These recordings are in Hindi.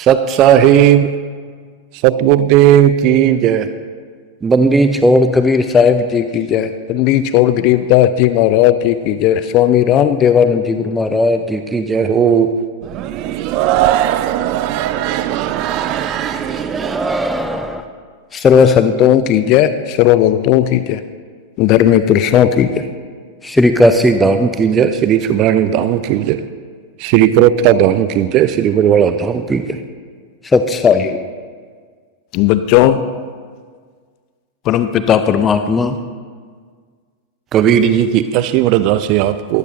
सत साहिब सतगुरुदेव की जय। बंदी छोड़ कबीर साहिब जी की जय। बंदी छोड़ गरीबदास जी महाराज जी की जय। स्वामी राम देवानंद जी गुरु महाराज जी की जय हो। सर्व संतों की जय, सर्व भक्तों की जय, धर्मी पुरुषों की जय। श्री काशी धाम की जय, श्री सुब्राणी धाम की जय, श्री करोथा धाम की जय, श्री बरवाड़ा धाम की जय। सत्साई बच्चों, परम पिता परमात्मा कबीर जी की असीम रजा से आपको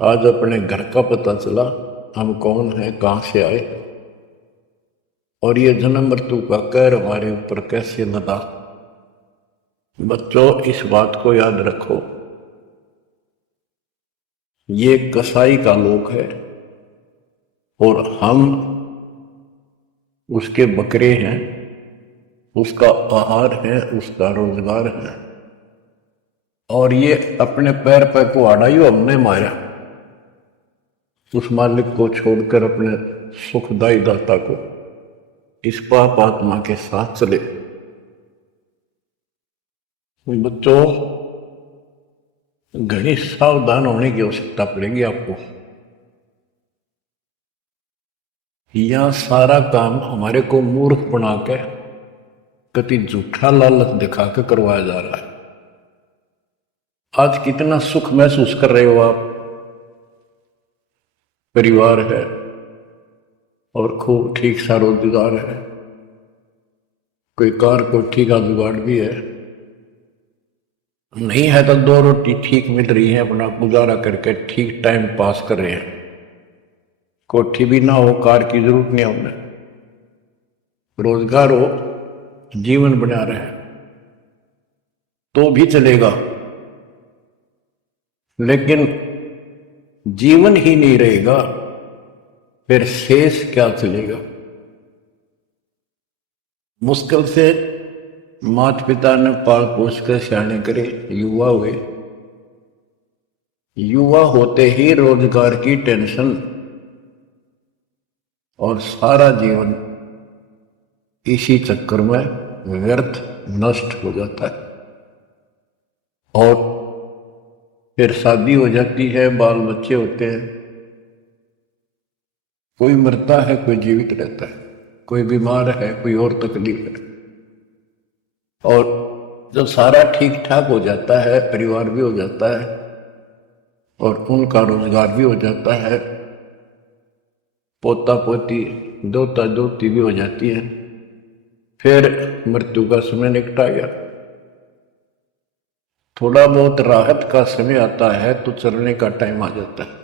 आज अपने घर का पता चला। हम कौन हैं, कहां से आए और ये जन्म मृत्यु का कहर हमारे ऊपर कैसे लदा। बच्चों, इस बात को याद रखो, ये कसाई का लोक है और हम उसके बकरे हैं, उसका आहार है, उसका रोजगार है। और ये अपने पैर पर कुहाड़ा ही हमने मारा, उस मालिक को छोड़कर अपने सुखदायी दाता को इस पाप आत्मा के साथ चले। बच्चों, घनी सावधान होने की आवश्यकता पड़ेगी आपको। यह सारा काम हमारे को मूर्ख बना के कति झूठा लालच दिखा के करवाया जा रहा है। आज कितना सुख महसूस कर रहे हो आप, परिवार है और खूब ठीक सा रोजगार है, कोई कार कोठी का जुगाड़ भी है, नहीं है तो दो रोटी ठीक मिल रही है, अपना गुजारा करके ठीक टाइम पास कर रहे हैं। कोठी भी ना हो, कार की जरूरत नहीं हमने, रोजगार हो, जीवन बना रहे तो भी चलेगा। लेकिन जीवन ही नहीं रहेगा, फिर शेष क्या चलेगा। मुश्किल से माता पिता ने पाल पोस कर सियाने करे, युवा हुए, युवा होते ही रोजगार की टेंशन और सारा जीवन इसी चक्कर में व्यर्थ नष्ट हो जाता है। और फिर शादी हो जाती है, बाल बच्चे होते हैं, कोई मरता है, कोई जीवित रहता है, कोई बीमार है, कोई और तकलीफ है। और जब सारा ठीक ठाक हो जाता है, परिवार भी हो जाता है और उनका रोजगार भी हो जाता है, पोता पोती दोता दोती भी हो जाती है, फिर मृत्यु का समय निकटा गया। थोड़ा बहुत राहत का समय आता है तो चलने का टाइम आ जाता है।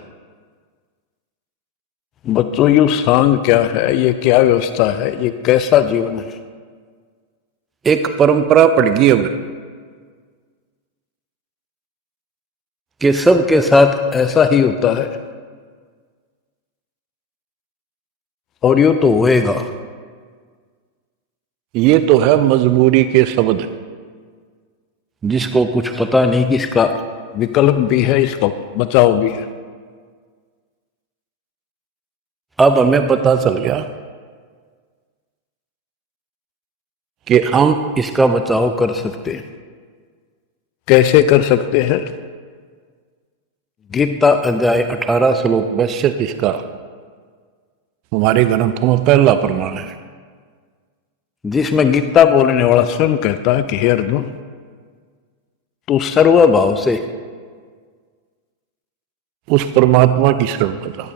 बच्चों, यू सांग क्या है, ये क्या व्यवस्था है, ये कैसा जीवन है। एक परंपरा पड़ गई अब कि सबके साथ ऐसा ही होता है और यो तो होएगा। ये तो है मजबूरी के शब्द, जिसको कुछ पता नहीं कि इसका विकल्प भी है, इसका बचाव भी है। अब हमें पता चल गया कि हम इसका बचाव कर सकते हैं। कैसे कर सकते हैं? गीता अध्याय 18 श्लोक 62 इसका हमारे ग्रंथों में पहला प्रमाण है, जिसमें गीता बोलने वाला स्वयं कहता है कि हे अर्जुन, तू सर्वभाव से उस परमात्मा की शरण में जा,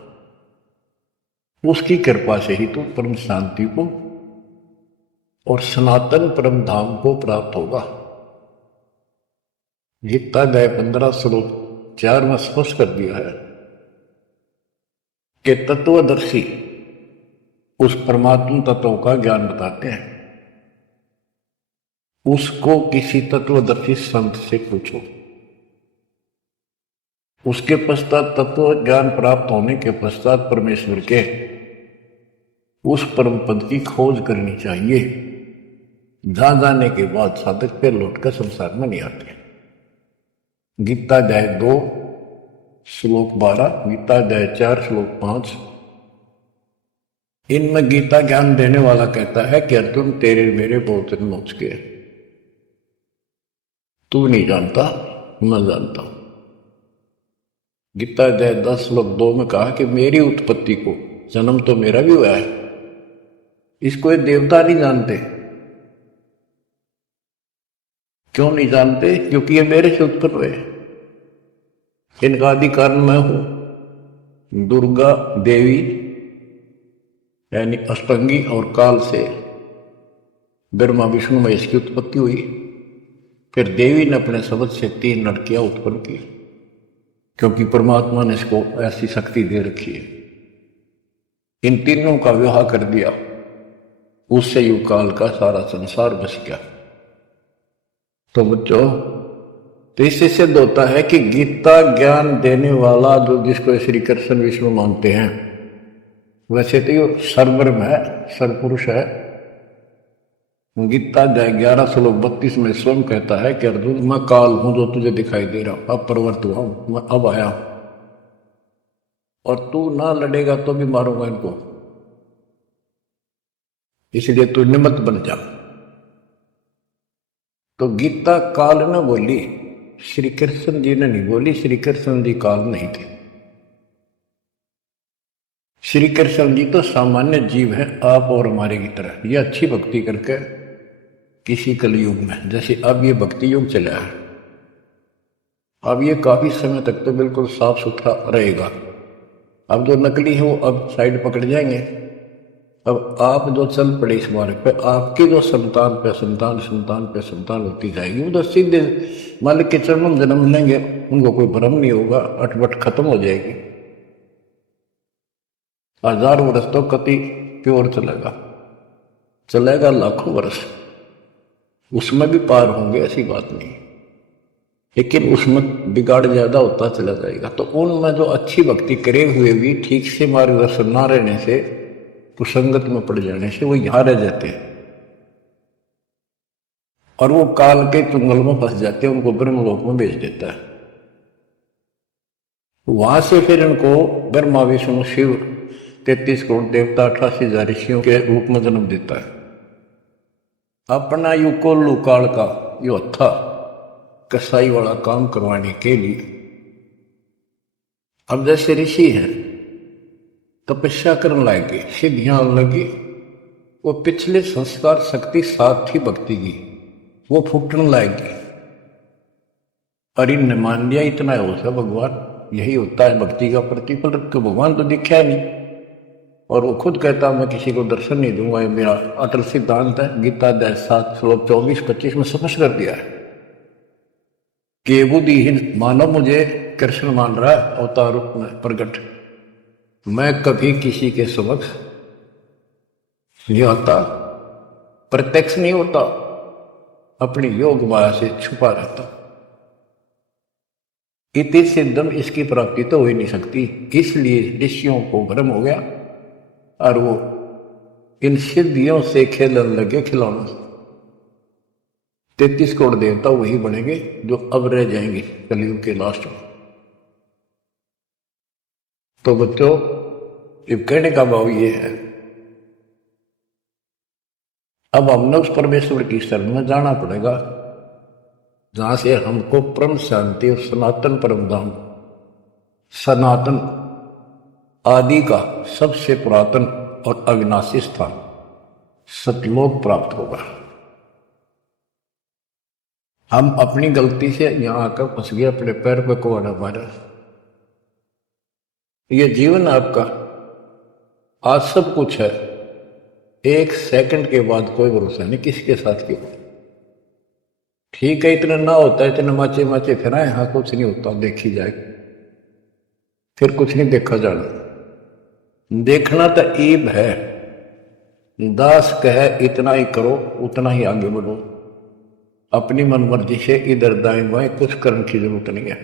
उसकी कृपा से ही तू परम शांति को और सनातन परम धाम को प्राप्त होगा। गीता अध्याय 15 श्लोक 4 में स्पष्ट कर दिया है कि तत्वदर्शी उस परमात्मा तत्व का ज्ञान बताते हैं। उसको किसी तत्वदर्शी संत से पूछो। उसके पश्चात तत्व ज्ञान प्राप्त होने के पश्चात परमेश्वर के उस परम पद की खोज करनी चाहिए, जहां जाने के बाद साधक फिर लौटकर संसार में नहीं आते। गीता अध्याय 2 श्लोक 12, गीता अध्याय 4 श्लोक 5, इनमें गीता ज्ञान देने वाला कहता है कि अर्जुन तेरे मेरे बहुत दिन हो चुके, तू नहीं जानता, मैं जानता हूं। गीता अध्याय 10:2 में कहा कि मेरी उत्पत्ति को, जन्म तो मेरा भी हुआ है, इसको ये देवता नहीं जानते। क्यों नहीं जानते? क्योंकि ये मेरे से उत्पन्न हुए, इनका आदि कारण मैं हूं। दुर्गा देवी यानी अष्टंगी और काल से ब्रह्मा विष्णु महेश की उत्पत्ति हुई। फिर देवी ने अपने शब्द से 3 लड़कियां उत्पन्न की, क्योंकि परमात्मा ने इसको ऐसी शक्ति दे रखी है। इन तीनों का विवाह कर दिया, उससे युग काल का सारा संसार बस गया। तो बच्चों, तो इससे सिद्ध होता है कि गीता ज्ञान देने वाला जो, जिसको श्री कृष्ण विष्णु मानते हैं, वैसे तो ये सर्वब्रह्म है, सर्वपुरुष है। गीता 11:32 में स्वयं कहता है कि अर्जुन मैं काल हूं जो तुझे दिखाई दे रहा हूं, अब प्रवर्त हुआ हूं, मैं अब आया हूं, और तू ना लड़ेगा तो भी मारूंगा इनको, इसलिए तू निमित्त बन जा। तो गीता काल में बोली, श्री कृष्ण जी ने नहीं बोली। श्री कृष्ण जी काल नहीं थे। श्री कृष्ण जी तो सामान्य जीव है, आप और हमारे की तरह। ये अच्छी भक्ति करके किसी कलयुग में, जैसे अब ये भक्ति युग चला है, अब ये काफी समय तक तो बिल्कुल साफ सुथरा रहेगा। अब जो नकली है वो अब साइड पकड़ जाएंगे। अब आप जो चल पड़े इस मार्ग पे, आपकी जो संतान पे संतान संतान पे संतान होती जाएगी, वो तो सीधे मालिक के चरणों में जन्म लेंगे, उनको कोई भ्रम नहीं होगा, अटपट खत्म हो जाएगी। 1000 वर्ष तो कति प्योर चलेगा लाखों वर्ष, उसमें भी पार होंगे, ऐसी बात नहीं। लेकिन उसमें बिगाड़ ज्यादा होता चला जाएगा। तो उनमें जो अच्छी भक्ति करे हुए भी ठीक से मार्गदर्शन ना रहने से, कुसंगत में पड़ जाने से वो यहां रह जाते हैं, और वो काल के चुंगल में फंस जाते हैं, उनको ब्रह्मलोक में भेज देता है। वहां से फिर इनको ब्रह्मा विष्णु शिव 33 करोड़ देवता 88,000 ऋषियों के रूप में जन्म देता है। अपना युकोल्लू काल का यो था कसाई वाला काम करवाने के लिए। अब जैसे ऋषि हैं, तपस्या करने लगे, सिद्धियां लगी, वो पिछले संस्कार शक्ति साथ ही भक्ति की, वो फूटने लगेगी। और इनने मान लिया इतना है, हो भगवान यही होता है भक्ति का प्रतिफल। तो भगवान तो दिखा नहीं, और वो खुद कहता मैं किसी को दर्शन नहीं दूंगा, ये मेरा अटल सिद्धांत है। गीता 7:24-25 में स्पष्ट कर दिया है कि बुद्धिहीन मानव मुझे कृष्ण मान रहा है अवतार रूप में प्रकट, मैं कभी किसी के समक्ष नहीं आता, प्रत्यक्ष नहीं होता, अपनी योग माया से छुपा रहता। इति सिद्धम, इसकी प्राप्ति तो हो ही नहीं सकती। इसलिए ऋषियों को भ्रम हो गया और वो इन सिद्धियों से खेलने लगे खिलौना। 33 करोड़ देवता वही बनेंगे जो अब रह जाएंगे कलयुग के लास्ट में। तो बच्चों, ये कहने का भाव ये है, अब हमने उस परमेश्वर की शरण में जाना पड़ेगा जहां से हमको परम शांति और सनातन परम धाम, सनातन आदि का सबसे पुरातन और अविनाशी स्थान सतलोक प्राप्त होगा। हम अपनी गलती से यहां आकर फंस गए, अपने पैर पे कुआड़ा मारा। ये जीवन आपका, आज सब कुछ है, एक सेकंड के बाद कोई भरोसा नहीं किसके साथ क्यों। ठीक है, इतना ना होता है, इतने माचे माचे फिराए, हाँ कुछ नहीं होता, देखी जाए, फिर कुछ नहीं देखा जाना। देखना तो ईब है, दास कहे इतना ही करो, उतना ही आगे बढ़ो, अपनी मन मर्जी से इधर दाएं बाएं कुछ करने की जरूरत नहीं है।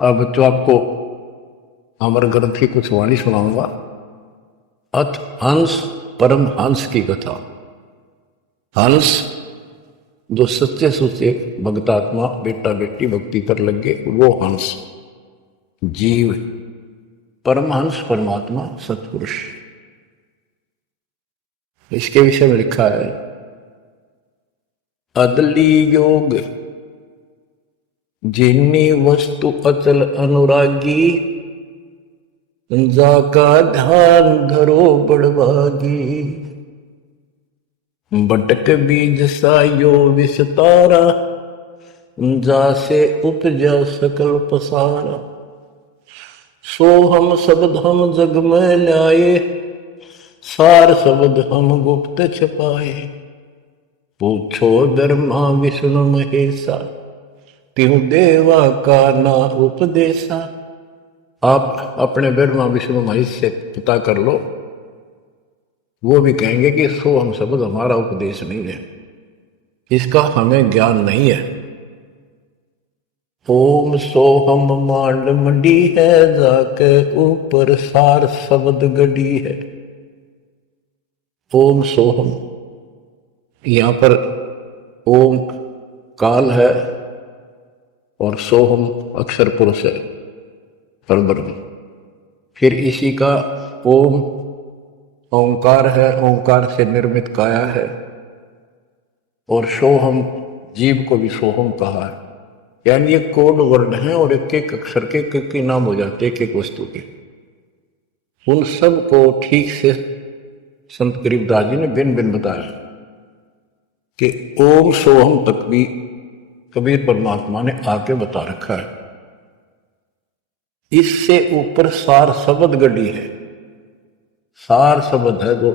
अब तो आपको अमर ग्रंथ की कुछ वाणी सुनाऊंगा। अथ हंस परम हंस की कथा। हंस जो सच्चे सुच्चे भक्तात्मा बेटा बेटी भक्ति कर लगे, वो हंस जीव परमहंस परमात्मा सत्पुरुष। इसके विषय में लिखा है, अदली योग जिन्नी वस्तु अचल अनुरागी, जाका ध्यान धरो बड़भागी। बटक बीज सायो विस्तारा, जासे उपजा सकल पसारा। सो हम शब्द हम जग में लाए, सार शब्द हम गुप्त छपाए। पूछो ब्रह्मा विष्णु महेशा, त्यों देवा का ना उपदेशा। आप अपने ब्रह्मा विष्णु महेश से पता कर लो, वो भी कहेंगे कि सो हम शब्द हमारा उपदेश नहीं है, इसका हमें ज्ञान नहीं है। ओम सोहम मांड मंडी है, जाके ऊपर सार शब्द गड़ी है। ओम सोहम, यहां पर ओम काल है और सोहम अक्षर पुरुष है, परब्रह्म। फिर इसी का ओम ओंकार है, ओंकार से निर्मित काया है। और सोहम, जीव को भी सोहम कहा है। यानी ये कोड वर्ण है और एक एक अक्षर के एक नाम हो जाते एक एक वस्तु के। उन सब को ठीक से संत गरीबदास जी ने भिन्न भिन्न बताया कि ओम सोहम तक भी कबीर परमात्मा ने आके बता रखा है। इससे ऊपर सार शब्द गढ़ी है। सार शब्द है जो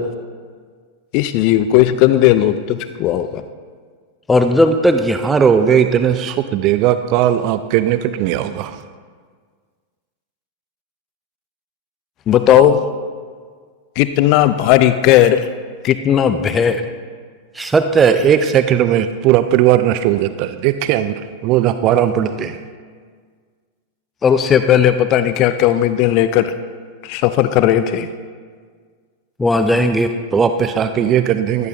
इस जीव को इस गंदे लोक तक छुआ होगा, और जब तक यहां रहोगे इतने सुख देगा, काल आपके निकट नहीं आओगा। बताओ कितना भारी कहर, कितना भय। सत्य है, एक सेकंड में पूरा परिवार नष्ट हो जाता है। देखे हम रोज अखबार पढ़ते हैं, और उससे पहले पता नहीं क्या क्या उम्मीदें लेकर सफर कर रहे थे। वहां जाएंगे तो वापस आके ये कर देंगे,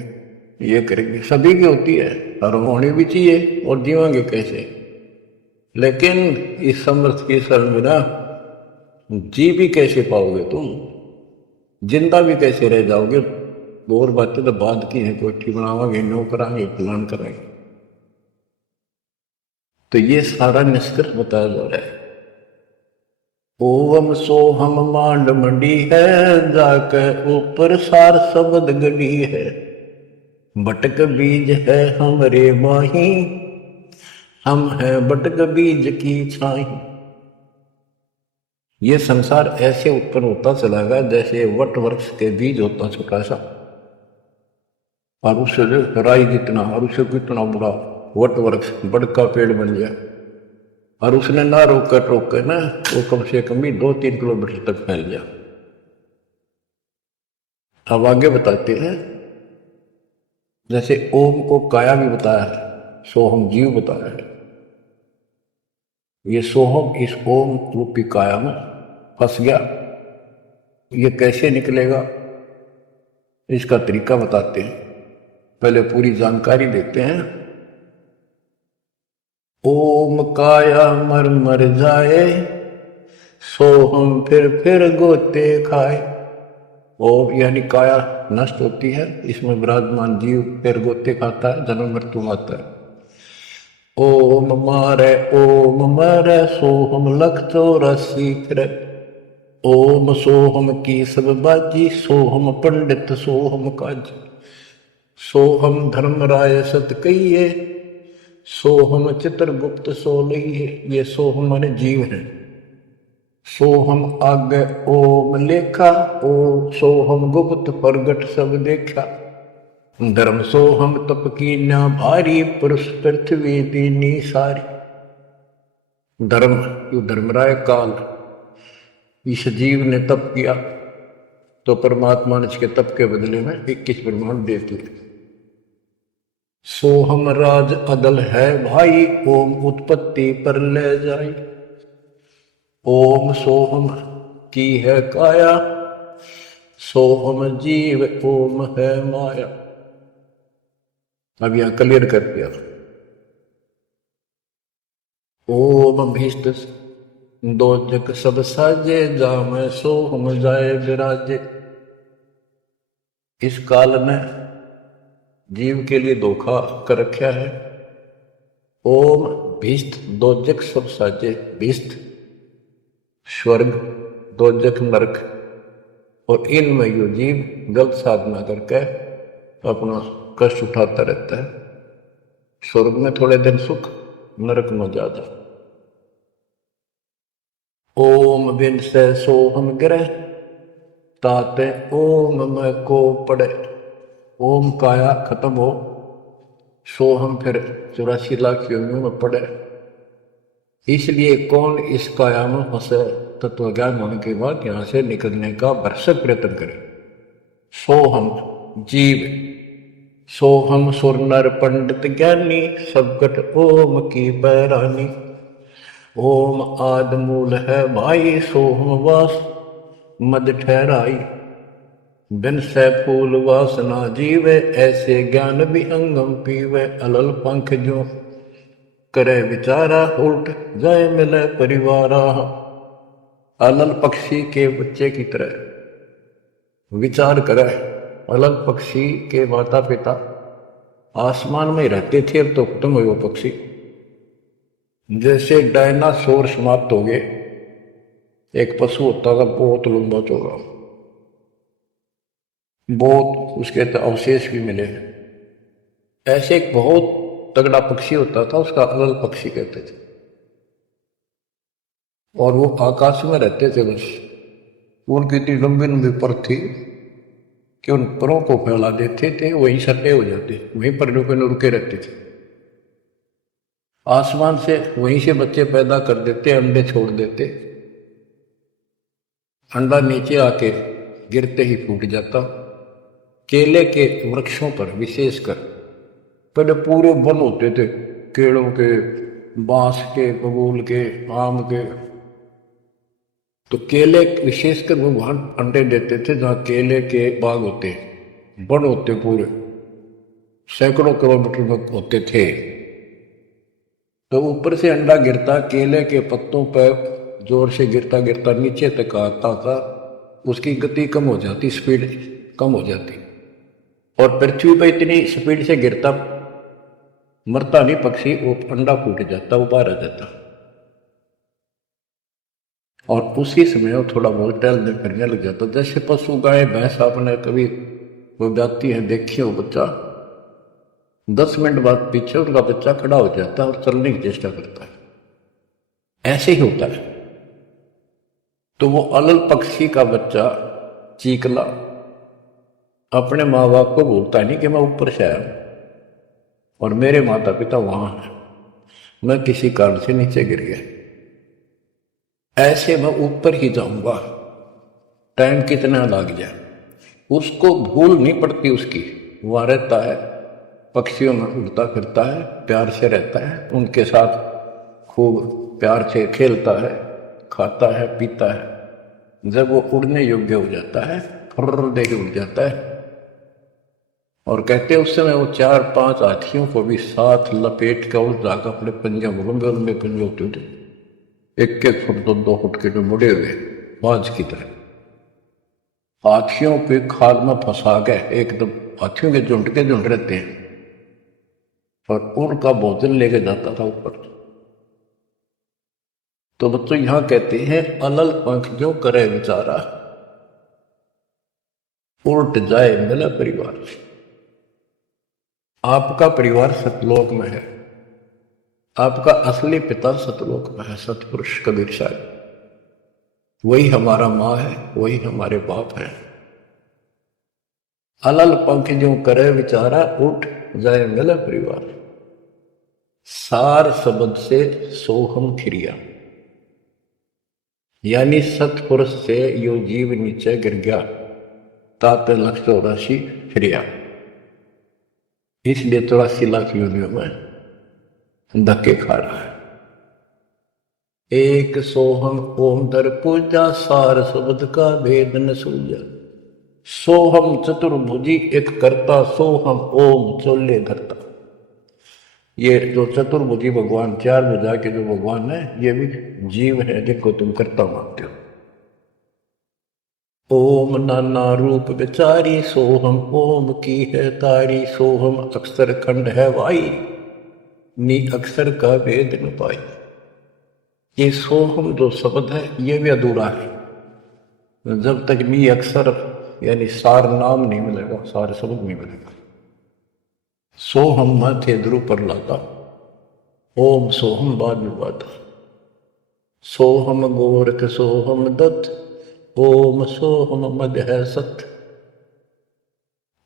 ये करेंगे। सभी की होती है और होनी भी चाहिए, और जीवांगे कैसे। लेकिन इस समर्थ की शरण में ना जी भी कैसे पाओगे तुम, जिंदा भी कैसे रह जाओगे। और बातें तो बाद की है, कोठी बनावांगे, नो करांगे, प्लान कराएंगे। तो ये सारा निष्कर्ष बताया जा रहा है। ओम सोहम मांड मंडी है, जाके ऊपर सार शब्द गढ़ी है। बटक बीज है हमरे माही, हम हैं बटक बीज की छाही। ये संसार ऐसे उत्पन्न होता चला गया जैसे वट वृक्ष के बीज होता छोटा सा, और उससे राई जितना, और उससे कितना बड़ा वट वृक्ष बड़का पेड़ बन गया। और उसने ना रोक कर ना वो कम से कम भी 2-3 किलोमीटर तक फैल गया। अब आगे बताते हैं, जैसे ओम को काया भी बताया है, सोहम जीव बताया है। ये सोहम इस ओम रूपी काया में फंस गया। ये कैसे निकलेगा, इसका तरीका बताते हैं। पहले पूरी जानकारी देते हैं। ओम काया मर मर जाए, सोहम फिर गोते खाए। ओम यानी काया नष्ट होती है, इसमें विराजमान जीव फिर गोते खाता है, जन्म मृत्यु आता है। ओम मारे सोहम लख 84 फिरे। ओम सोहम की सब बाजी, सोहम पंडित सोहम काजी। सोहम धर्मराय सत कहिए, सोहम चित्रगुप्त सो लइए। ये सोहम माने जीव है। सोहम आगे ओम लेखा, ओ सोहम गुप्त प्रगट सब देखा। धर्म सोहम तप की ना भारी, पुरुष पृथ्वी दीनी सारी। धर्म, यो धर्मराय काल, इस जीव ने तप किया तो परमात्मा ने इसके तप के बदले में 21 ब्रह्मांड दे दिए। सोहम राज अदल है भाई, ओम उत्पत्ति पर ले जाई। ओम सोहम की है काया, सोहम जीव ओम है माया। अब यहां क्लियर कर दिया। ओम भीष्ट दो जग सब साजे जामे सो हम जाए विराजे। इस काल में जीव के लिए धोखा कर रखा है। ओम भीष्ट दोजक सब साजे। भीष्ट स्वर्ग, दोजक नरक, और इनमें यो जीव गलत साधना करके अपना कष्ट उठाता रहता है। स्वर्ग में थोड़े दिन सुख, नरक में ज्यादा। ओम बिन से सोहम ग्रह ताते ओम में को पड़े। ओम काया खत्म हो, सोहम फिर 84 लाख योनियों में पड़े। इसलिए कौन इस काया में फंसे, तत्व ज्ञान होने के बाद यहां से निकलने का भरसक प्रयत्न करे। सोहम जीव, सोहम सुर नर पंडित ज्ञानी, सबकट ओम की बैरानी। ओम आद मूल है भाई, सोहम वास मद ठहराई। बिन से फूल वासना जीवे, ऐसे ज्ञान भी अंगम पीवे। अलल पंख जो करे विचारा, उल्ट जाए मिले परिवारा। अलल पक्षी के बच्चे की तरह विचार करे। अलल पक्षी के माता पिता आसमान में रहते थे, अब तो खत्म हुए वो पक्षी। जैसे डायनासोर समाप्त हो गए। एक पशु होता था बहुत लंबा चौड़ा, बहुत उसके अवशेष भी मिले हैं। ऐसे एक बहुत तगड़ा पक्षी होता था, उसका अलल पक्षी कहते थे। और वो आकाश में रहते थे बस। उनकी इतनी लंबी लंबी पर थी कि उन परों को फैला देते थे, वहीं सटे हो जाते, वहीं पर रुके रहते थे। आसमान से वहीं से बच्चे पैदा कर देते, अंडे छोड़ देते। अंडा नीचे आके गिरते ही फूट जाता। केले के वृक्षों पर विशेषकर पहले पूरे वन होते थे, केलों के, बांस के, बबूल के, आम के। तो केले विशेषकर वो वहां अंडे देते थे जहां केले के बाग होते, वन होते, पूरे सैकड़ों किलोमीटर में होते थे। तो ऊपर से अंडा गिरता, केले के पत्तों पर जोर से गिरता गिरता नीचे तक आता था। उसकी गति कम हो जाती, स्पीड कम हो जाती, और पृथ्वी पर इतनी स्पीड से गिरता, मरता नहीं पक्षी, वो अंडा फूट जाता, वो बाहर आ जाता। और उसी समय वो थोड़ा बहुत टहलने फिरने लग जाता। जैसे पशु गाय भैंस आपने कभी वो जाती है देखी हो, बच्चा 10 मिनट बाद पीछे उनका बच्चा खड़ा हो जाता है और चलने की चेष्टा करता है। ऐसे ही होता है। तो वो अलल पक्षी का बच्चा चीकला अपने माँ बाप को बोलता नहीं कि मैं ऊपर से आया और मेरे माता पिता वहां हैं, मैं किसी कारण से नीचे गिर गया, ऐसे मैं ऊपर ही जाऊंगा, टाइम कितना लग जाए। उसको भूल नहीं पड़ती उसकी, वहां रहता है, पक्षियों में उड़ता फिरता है, प्यार से रहता है, उनके साथ खूब प्यार से खेलता है, खाता है, पीता है। जब वो उड़ने योग्य हो जाता है, फर्र दे के उड़ जाता है। और कहते उस समय वो 4-5 हाथियों को भी साथ लपेट कर उस जाकर अपने पंजे में, लंबे लंबे पंजे होते थे, 1-1 फुट 2-2 फुट के, जो मुड़े हुए बाज की तरह, हाथियों पे खाल में फंसा के एकदम, हाथियों के झुंड रहते हैं, और उनका भोजन लेके जाता था ऊपर। तो बच्चों यहां कहते हैं अलल पंख जो करे विचारा, उल्ट जाए मिला परिवार। आपका परिवार सतलोक में है, आपका असली पिता सतलोक में है, सतपुरुष कबीर साहब। वही हमारा माँ है, वही हमारे बाप है। अलल पंख जो करे विचारा, उठ जाए मिला परिवार। सार शब्द से सोहम फिरिया, यानी सतपुरुष से यो जीव नीचे गिर गया, तात 184 फिरिया। इसलिए 84 लाख योनियों में धक्के खा रहा है। एक सोहम ओम धर पूजा, सार शब्द का भेद न सूझा। सोहम चतुर्भुजी एक करता, सोहम ओम चोले धरता। ये जो चतुर्भुजी भगवान, चार भुजा के जो भगवान है, ये भी जीव है जिनको तुम कर्ता मानते हो। ओम नाना रूप विचारी सोहम, ओम की है तारी सोहम, अक्षर खंड है वाई, नी अक्षर का वेद न पाई। ये सोहम जो शब्द है ये भी अधूरा है। जब तक नी अक्षर यानी सार नाम नहीं मिलेगा, सार शब्द नहीं मिलेगा। सोहम माथे ध्रुव पर लाता, ओम सोहम बाद में बाता। सोहम गोरख सोहम दत्त, ओम सोहम मद है सत।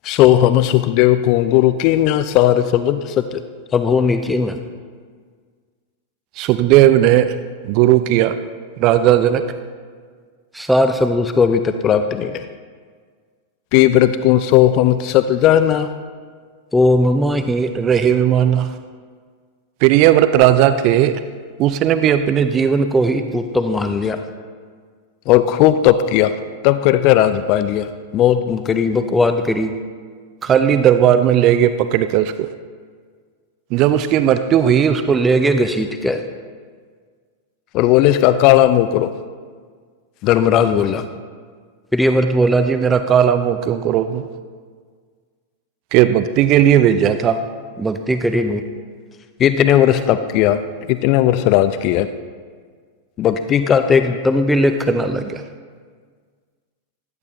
सोहम सुखदेव को गुरु की न, सार शब्द सत अभो नीची न। सुखदेव ने गुरु किया राजा जनक, सार शब्द उसको अभी तक प्राप्त नहीं है। पीव्रत को सोहम सत जाना, ओम माही रहे विमाना। प्रियव्रत राजा थे, उसने भी अपने जीवन को ही उत्तम मान लिया और खूब तप किया। तप करके राज पा लिया, मौत करी, बकवाद करी, खाली दरबार में ले गए पकड़ कर उसको। जब उसकी मृत्यु हुई उसको ले गए घसीट के और बोले इसका काला मुंह करो। धर्मराज बोला, प्रियव्रत बोला जी मेरा काला मुंह क्यों करो? कि भक्ति के लिए भेजा था, भक्ति करी नहीं, इतने वर्ष तप किया, इतने वर्ष राज किया, भक्ति का तो एक दम भी लेख न लगा,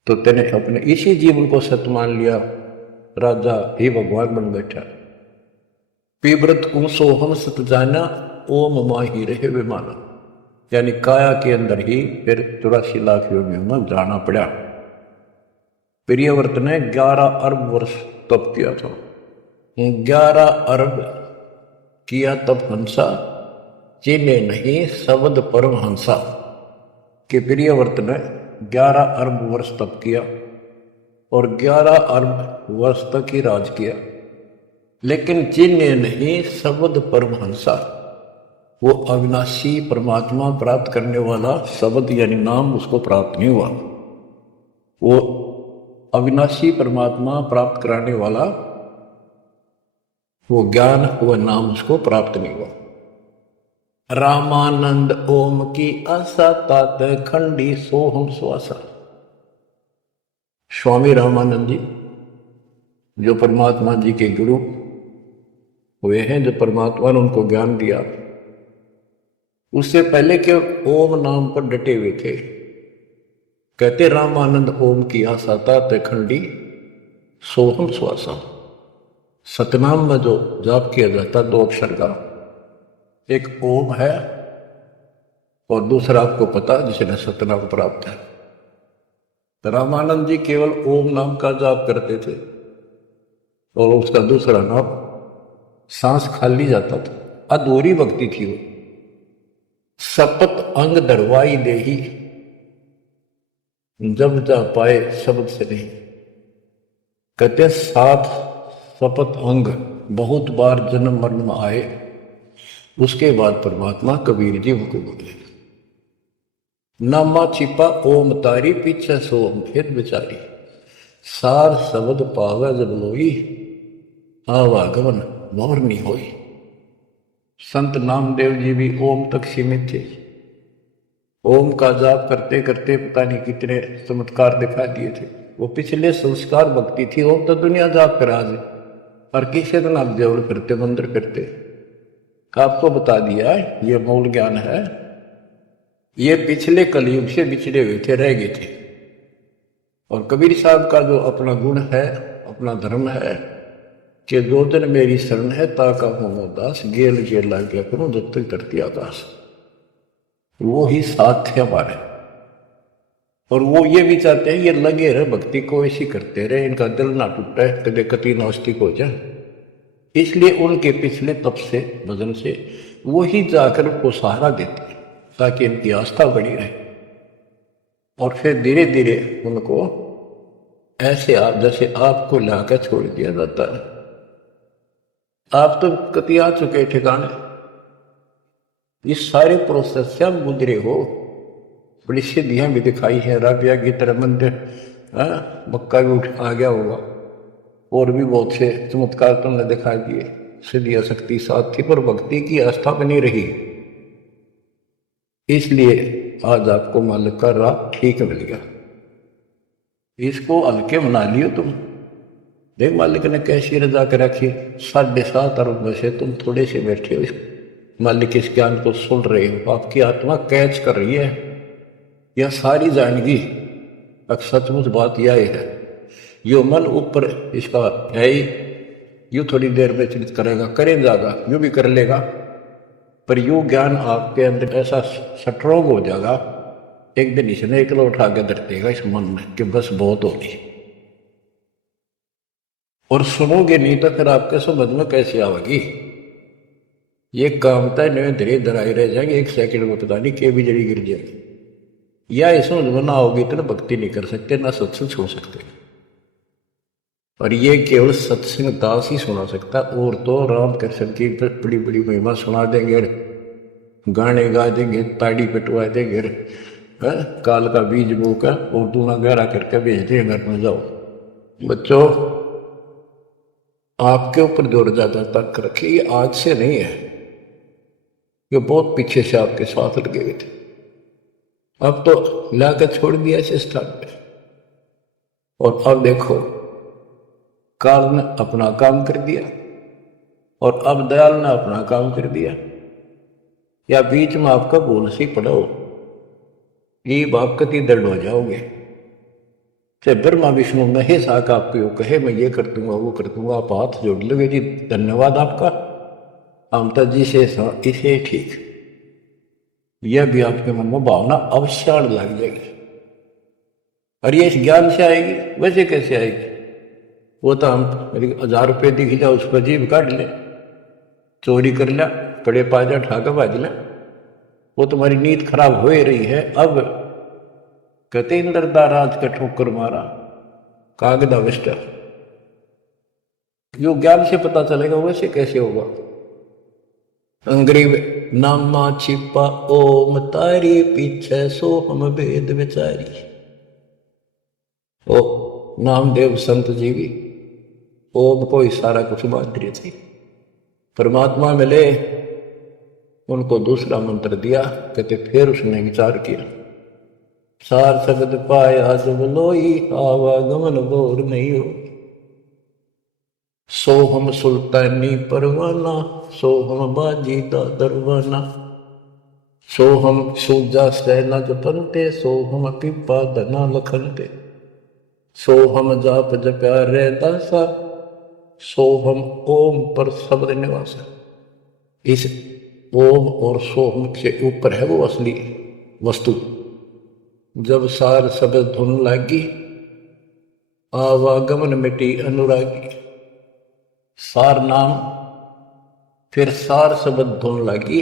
तो तेने अपने इसी जीवन को सत मान लिया, राजा ही भगवान बन बैठा। पीव्रत को सोहम सत जाना, ओम माही रहे विमाना। यानी काया के अंदर ही फिर 84 लाख योनियों में जाना पड़ा। प्रियव्रत ने 11 अरब वर्ष तप किया था। 11 अरब किया तप हंसा, चिन्हे नहीं शब्द परम हंसा। कि प्रियव्रत ने 11 अरब वर्ष तप किया और 11 अरब वर्ष तक ही राज किया, लेकिन चिन्हे नहीं शब्द परम हंसा। वो अविनाशी परमात्मा प्राप्त करने वाला शब्द यानी नाम उसको प्राप्त नहीं हुआ। वो अविनाशी परमात्मा प्राप्त कराने वाला वो ज्ञान, वह नाम उसको प्राप्त नहीं हुआ। रामानंद ओम की आशा, तात खंडी सोहम स्वासा। स्वामी रामानंद जी जो परमात्मा जी के गुरु हुए हैं, जो परमात्मा ने उनको ज्ञान दिया, उससे पहले के ओम नाम पर डटे हुए थे। कहते रामानंद ओम की आशा, तात खंडी सोहम स्वासा। सतनाम में जो जाप किया जाता 2 अक्षर का, एक ओम है और दूसरा आपको पता जिसने सतनाम प्राप्त है। तो रामानंद जी केवल ओम नाम का जाप करते थे और उसका दूसरा नाम सांस खाली जाता था, अधूरी भक्ति थी वो। सपत अंग दरवाई देही, जब जा पाए शब्द से नहीं। कहते 7 सपत अंग बहुत बार जन्म मरण में आए, उसके बाद परमात्मा कबीर जी उनको बोले। नामा छिपा ओम तारी, पीछे सोम फिर बिचारी। सार शब्द पावे जब लोई, आवागमन मोर नहीं होई। संत नामदेव जी भी ओम तक सीमित थे। ओम का जाप करते करते पता नहीं कितने चमत्कार दिखा दिए थे। वो पिछले संस्कार भक्ति थी। ओम तो दुनिया जाप करा दे और किसी दिन आप देवल करते, मंदिर करते। आपको बता दिया ये मूल ज्ञान है। ये पिछले कलयुग से बिछड़े हुए थे, रह गए थे। और कबीर साहब का जो अपना गुण है, अपना धर्म है कि 2 दिन मेरी शरण है, ताका हो दास, गेल गेल लाग गया करूं जब तक धरती आकाश। वो ही साथ थे हमारे। और वो ये भी चाहते हैं ये लगे रहे भक्ति को, ऐसी करते रहे, इनका दिल ना टूटे, कदे कति नास्तिक हो जाए। इसलिए उनके पिछले तप से, भजन से वो ही जाकर उनको सहारा देते हैं ताकि इनकी आस्था बनी रहे। और फिर धीरे धीरे उनको ऐसे आप जैसे आपको लाकर छोड़ दिया जाता है। आप तो कति आ चुके ठिकाने, इस सारे प्रोसेस से आप गुजरे हो। बड़ी सिद्धियां भी दिखाई है, राबिया की तरह मंदिर, मक्का भी उठ आ गया होगा, और भी बहुत से चमत्कार तुमने दिखा दिए। सिद्धि शक्ति साथ थी पर भक्ति की आस्था बनी रही, इसलिए आज आपको मालिक का राह ठीक मिल गया। इसको हल्के बना लियो तुम। देख मालिक ने कैसी रजा कर रखी, 7.5 अरब में से तुम थोड़े से बैठे हो, मालिक इस ज्ञान को सुन रहे हो, आपकी आत्मा कैच कर रही है, यह सारी जानगी। अब सचमुच बात यह है, यो मन ऊपर इसका है ही, यू थोड़ी देर में चिंतित करेगा, करे जाएगा, यू भी कर लेगा, पर यू ज्ञान आपके अंदर ऐसा स्ट्रोंग हो जाएगा, एक दिन इसने एकला उठा के धर देगा इस मन में कि बस बहुत होगी। और सुनोगे नहीं तो फिर आपके समझ में कैसे आवेगी। ये कामता नए धीरे धराई रह जाएंगे, 1 सेकंड में पता नहीं के भी जड़ी गिर जाएगी। या इस समझ में ना होगी तो ना भक्ति नहीं कर सकते, ना सत्संग सुन सकते। और ये केवल सत्संग दास ही सुना सकता, और तो राम कृष्ण की बड़ी बड़ी महिमा सुना देंगे, गाने गा देंगे, ताड़ी पिटवा देंगे, काल का बीज बोकर और दूना गहरा करके भेज देंगे घर में जाओ। बच्चों, आपके ऊपर जोर ज्यादा तक रखिए, ये आज से नहीं है, ये बहुत पीछे से आपके साथ लगे हुए थे, अब तो लाकर छोड़ दिया इस स्थान पे। और अब देखो काल ने अपना काम कर दिया और अब दयाल ने अपना काम कर दिया, या बीच में आपका भूल सी पड़ो, ये आप कति दर्द हो जाओगे। चाहे ब्रह्मा विष्णु महेश आकर आपको कहे मैं ये कर दूंगा वो कर दूंगा, आप हाथ जोड़ लोगे, जी धन्यवाद आपका, आमता जी से इसे ठीक, यह भी आपके मन में भावना अवश्य लग जाएगी। और ये इस ज्ञान से आएगी, वैसे कैसे आएगी? वो तो हम 1000 रुपये दिख जाओ उस पर जीभ काट ले, चोरी कर लिया, पड़े पाजा ठाकर बाज ले, वो तुम्हारी नींद खराब हो ही रही है। अब कहते इंद्रदा राज का ठोकर मारा कागदा विष्टा, जो ज्ञान से पता चलेगा वैसे कैसे होगा। अंग्रेज नामा छिपा ओम तारी, पीछे सो हम भेद विचारी। ओ नामदेव संत जी भी ओम को इशारा कुछ बात रही थी, परमात्मा मिले, उनको दूसरा मंत्र दिया, कहते फिर उसने विचार किया, सार शब्द पाया जब लोई, आवागमन बोर नहीं हो। सोहम सुल्तानी परवाना, सोहम बाजी दा दरवाना, सोहम सूजा सहना जपनते, सोहम पिपा धना लखनते, सोहम जाप जप्या रे दासा, सोहम ओम पर शब्द निवासा। इस ओम और सोहम के ऊपर है वो असली वस्तु। जब सार शब्द धुन लागी, आवागमन मिटी अनुरागी। सार नाम, फिर सार शब्द धुन लागी,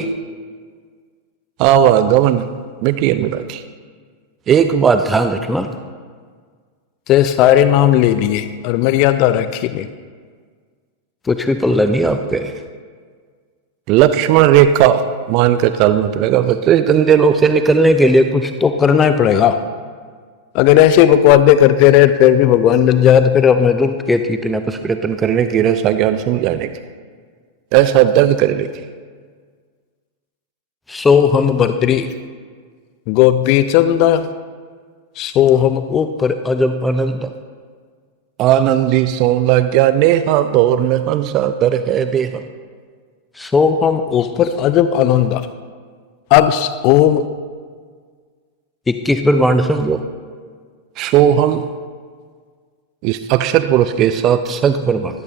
आवागमन मिटी अनुरागी। एक बात ध्यान रखना, चाहे सारे नाम ले लिए और मर्यादा रखी नहीं, कुछ भी पल्ला नहीं आपके। लक्ष्मण रेखा मान कर चलना पड़ेगा बच्चों, इस गंदे लोग से निकलने के लिए कुछ तो करना ही पड़ेगा। अगर ऐसे बकवादे करते रहे फिर भी भगवान लग जाए तो फिर अपने दुख के थी इतने आपस प्रयत्न करने की, रसा ज्ञान समझाने की, ऐसा दर्द करने की। सोहम भर्तरी गोपी चंदा, सोहम ऊपर अजब आनंदा, आनंदी सोला ज्ञाने हा दौर में हंसा कर है देहा। सोहम ऊपर अजब आनंदा। अब ओम 21 ब्रह्मांड समझो, सोहम इस अक्षर पुरुष के साथ संग ब्रह्मांड,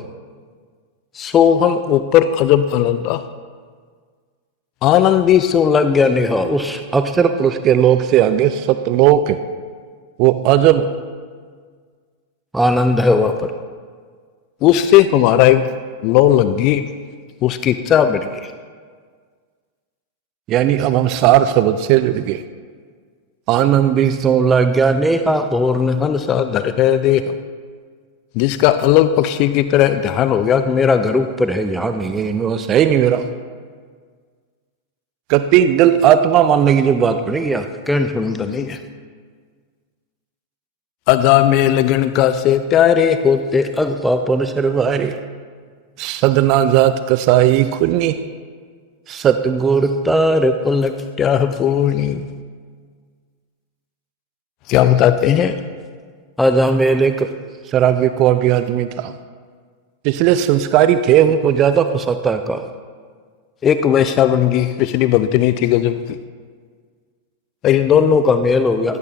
सोहम ऊपर अजब आनंदा, आनंदी सोला ज्ञाने हा, उस अक्षर पुरुष के लोक से आगे सतलोक है, वो अजब आनंद है वहां पर, उससे हमारा लो लगी, उसकी इच्छा बढ़ गई, यानी अब हम सार शब्द से जुड़ गए। आनंदी सोला ज्ञाने हा और हंसा धर है देहा। जिसका अलग पक्षी की तरह ध्यान हो गया कि मेरा घर ऊपर है, यहां नहीं है, इनमें है ही नहीं मेरा, कति दिल आत्मा मानने की जो बात पड़ेगी कहन सुनता नहीं है। अदा में लगन का से प्यारे होते अग पापन सरवारे, सदना जात कसाई खुनी, सतगुर तार पलट्या पूर्णी। क्या बताते हैं, आजा मेल एक शराबी को अभी आदमी था, पिछले संस्कारी थे, उनको ज्यादा फसाता का। एक वैश्या बन गई, पिछली भक्तनी थी गजब की। इन दोनों का मेल हो गया,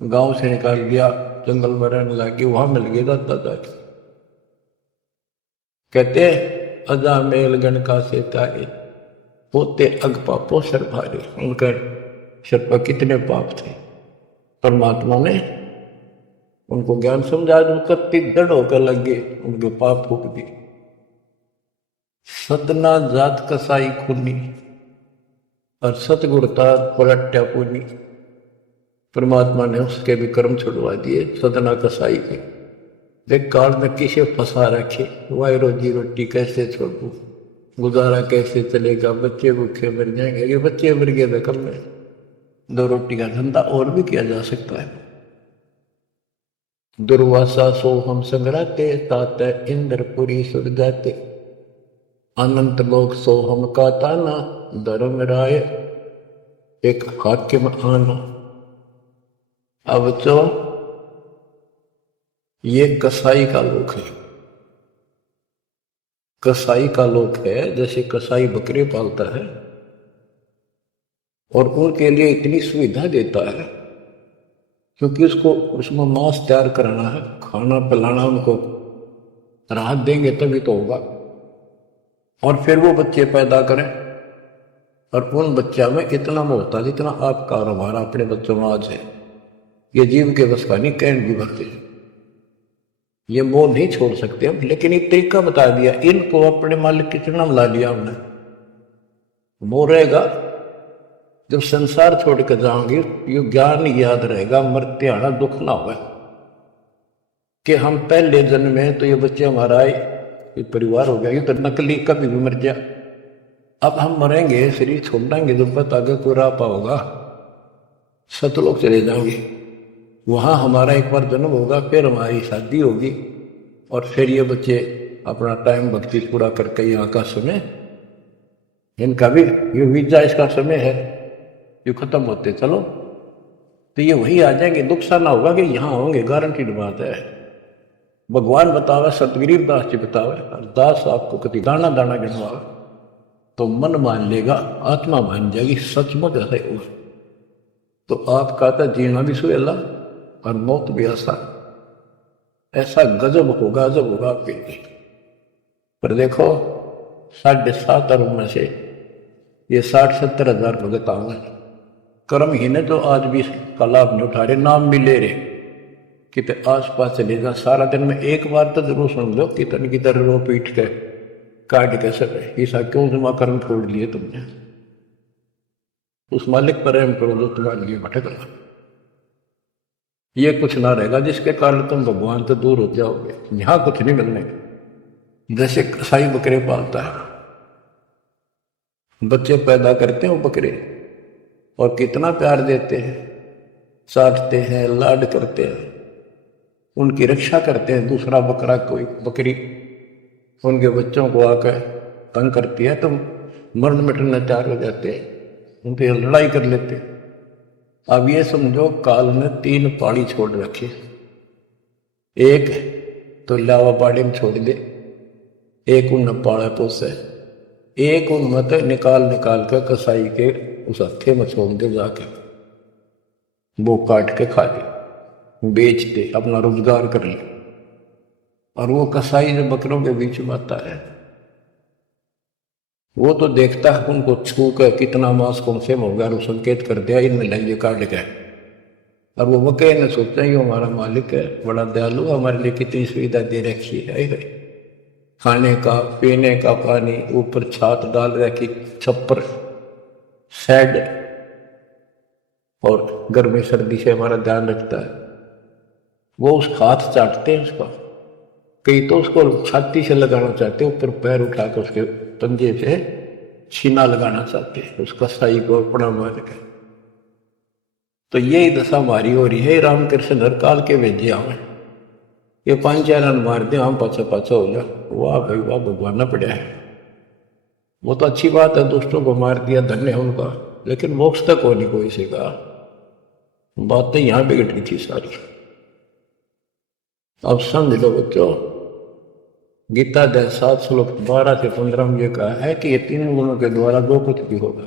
गांव से निकाल दिया, जंगल में रहने लगी, वहां मिल गए दादा जाके। कहते अजा मेल गण का से तारे, होते अग पापो सर भारे। उनके सर पर कितने पाप थे, परमात्मा ने उनको ज्ञान समझा, कत्ती दृढ़ होकर लग गए, उनके पाप फूक दिए। सतना जात कसाई खुनी, और सतगुरता पलट्या पुनी। परमात्मा ने उसके भी कर्म छुड़वा दिए, सदना कसाई के। देख काल में किसे फंसा रखे, वाई रोजी रोटी कैसे छोड़ू, गुजारा कैसे चलेगा, बच्चे भूखे मर जाएंगे। ये बच्चे मर गए तो कम में दो रोटी का धंधा और भी किया जा सकता है। दुर्वासा सो हम संग्राते, तात इंद्रपुरी सुर जाते। अनंत लोक सो हम का ताना, धर्म राय एक हाकिम आना। अब तो ये कसाई का लोक है, कसाई का लोक है। जैसे कसाई बकरे पालता है और उनके लिए इतनी सुविधा देता है, क्योंकि उसको उसमें मांस तैयार कराना है, खाना पिलाना, उनको राहत देंगे तभी तो होगा। और फिर वो बच्चे पैदा करें, और उन बच्चा में इतना मोह होता जितना आपका और हमारा अपने बच्चों में आज है। ये जीव के बस का नहीं, कहने भी भरते, ये मोह नहीं छोड़ सकते हम। लेकिन एक तरीका बता दिया, इनको अपने मालिक कितना मिला दिया हमने। मोह रहेगा, जब संसार छोड़ कर जाओगे, ये ज्ञान याद रहेगा, मरते आना दुख ना होगा कि हम पहले जन्म में तो ये बच्चे हमारा आए, ये परिवार हो गया, ये तो नकली, कभी भी मर जा। अब हम मरेंगे, शरीर छोड़ देंगे, जब पता आगे कोई राह पाओगा, सतलोक चले जाएंगे, वहां हमारा एक बार जन्म होगा, फिर हमारी शादी होगी, और फिर ये बच्चे अपना टाइम भक्ति पूरा करके यहाँ का समय, इनका भी ये वीजा इसका समय है, ये खत्म होते चलो तो ये वही आ जाएंगे। दुख सा ना होगा कि यहाँ होंगे, गारंटीड बात है। भगवान बतावे, सतगरीब दास जी बतावे, दास आपको कभी दाना दाना गिनवावे तो मन मान लेगा, आत्मा मान जाएगी, सचमुच ऐसा ही होगा। तो आपका तो जीना भी सुहेला और मौत भी आसान, ऐसा गजब होगा, जब होगा आपके लिए। पर देखो 7.5 अरब में से ये 60-70 हजार भगत आऊंगे, कर्म ही ने तो आज भी इसका लाभ नहीं उठा रहे, नाम भी ले रहे, कितने आस पास चले जा, सारा दिन में एक बार तो जरूर सुन लो कितन किधर रो पीट के काट के सब ऐसा क्यों जमा कर्म छोड़ लिए तुमने। उस मालिक पर रहम करो जो तुम्हारे लिए भटक रहा, ये कुछ ना रहेगा जिसके कारण तुम भगवान से दूर हो जाओगे। यहां कुछ नहीं मिलने। जैसे कसाई बकरे पालता है, बच्चे पैदा करते हैं वो बकरे, और कितना प्यार देते हैं, चाटते हैं, लाड करते हैं, उनकी रक्षा करते हैं। दूसरा बकरा कोई बकरी उनके बच्चों को आकर तंग करती है तो मरण मिटने तैयार हो जाते हैं, उनसे लड़ाई कर लेते हैं। अब ये समझो काल ने 3 पाड़ी छोड़ रखे, एक तो लावा पाड़ी में छोड़ दे, एक उन पाड़ा पोसे, एक उन मत निकाल निकाल कर कसाई के उस हत्थे में छोड़ दे, जाके वो काट के खा ले, बेच दे, अपना रोजगार कर ले। और वो कसाई जो बकरों के बीच में आता है, वो तो देखता है उनको छू कर कितना मांस कौन से हो गया, और संकेत कर दिया इनमें लाइए काट गए। और वो बकरे ने सोचा ये हमारा मालिक है, बड़ा दयालु, हमारे लिए कितनी सुविधा दे रखी है, खाने का पीने का पानी, ऊपर छात डाल रखी, छप्पर शेड, और गर्मी सर्दी से हमारा ध्यान रखता है। वो उस हाथ चाटते हैं उसका, कई तो उसको छाती से लगाना चाहते, ऊपर पैर उठाकर उसके पंजे से छीना लगाना चाहते हैं, उस कसाई को अपना मान के। तो यही दशा हमारी हो रही है, रामकृष्ण हर काल के भेजे हमें। ये 5-4 रन मार दे, हम पाछा पाछा हो जा, वाह भाई वाह, भगवान ना पड़ा है। वो तो अच्छी बात है, दोस्तों को मार दिया, धन्य है उनका, लेकिन मोक्ष तक हो नहीं कोई से का। बातें यहां बिगड़ गई थी सारी। अब समझ लो बच्चों, गीता अध्याय 7 श्लोक 12 से 15 में ये कहा है कि ये 3 गुणों के द्वारा जो कुछ भी होगा,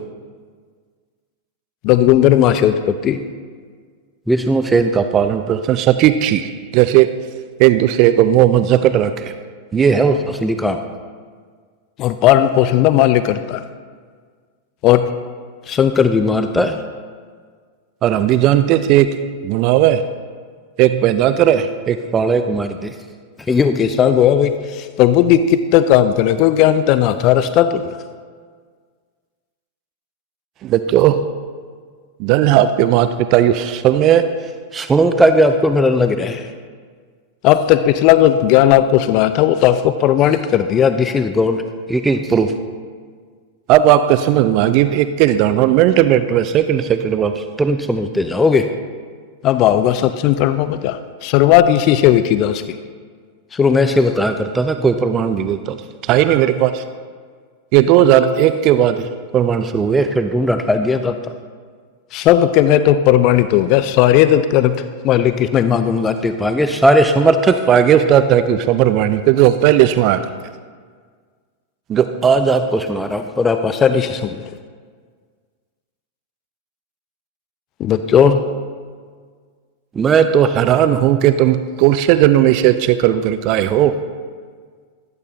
रघुंदर माँ से उत्पत्ति, विष्णु से इनका पालन पोषण, सतीथी जैसे एक दूसरे को मोह मत जकट रखे, ये है उस असली काम। और पालन पोषण का माल्य करता है, और शंकर जी मारता है। और हम भी जानते थे, एक बनावे, एक पैदा करे, एक पाले, एक मार दे, ये कैसा हुआ भाई। पर बुद्धि कितना काम करे, कोई ज्ञानता ना था, रास्ता तो नहीं था। बच्चों, धन है आपके माता पिता, इस समय सुन का भी आपको मेरा लग रहा है। अब तक पिछला जो ज्ञान आपको सुनाया था वो तो आपको प्रमाणित कर दिया, this is God, it is proof. अब आपका समझ में आ गई, एक के दाना मिनट मिनट में, सेकंड सेकंड में आप तुरंत समझते जाओगे। अब आओगा सत्संग करना मजा। शुरुआत इसी से हुई थी दास की। शुरू में ऐसे बताया करता था, कोई प्रमाण नहीं देता था ही नहीं मेरे पास। ये 2001 के बाद प्रमाण शुरू हुए, फिर ढूंढा ठा दिया था सब के। मैं तो प्रमाणित हो गया, सारे दत्त मालिक की महिमा गुण गाते पागे, सारे समर्थक पागे उस दाता की समरवाणी के, जो पहले सुनाया करते थे, जो आज आपको सुना रहा हूं, और आप आसानी से समझो। बच्चों, मैं तो हैरान हूं कि तुम तुलसी जन्म में से अच्छे कर्म करके आए हो,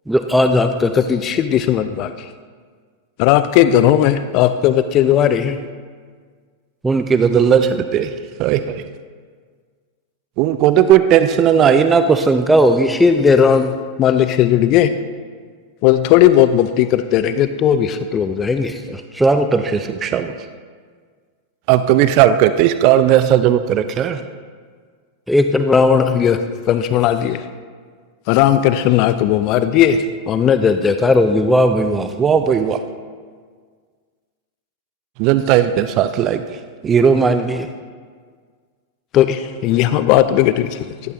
जो आज आपका कति सिद्धि समझ पागी। और आपके घरों में आपके बच्चे जो आ रहे हैं, उनकी तो गल्ला छड़ते, हाय हाय, उनको तो कोई टेंशन ना आई, ना कोई शंका होगी, सीधे राम मालिक से जुड़ गए, और थोड़ी बहुत भक्ति करते रहेंगे तो भी सतलोक जाएंगे, चारों तरफ से सुख शांति। अब कबीर साहब कहते इस काल में ऐसा जरूर कर रखा है, एक तरफ रावण ये कंस बना दिए, राम कृष्ण नाक वो मार दिए, हमने जय जयकार होगी, वाह भाई वाह, वाह भाई वाह, जनता इनके साथ लाएगी, हीरो मान लिए। तो यहां बात बिगड़ गई थी बच्चों।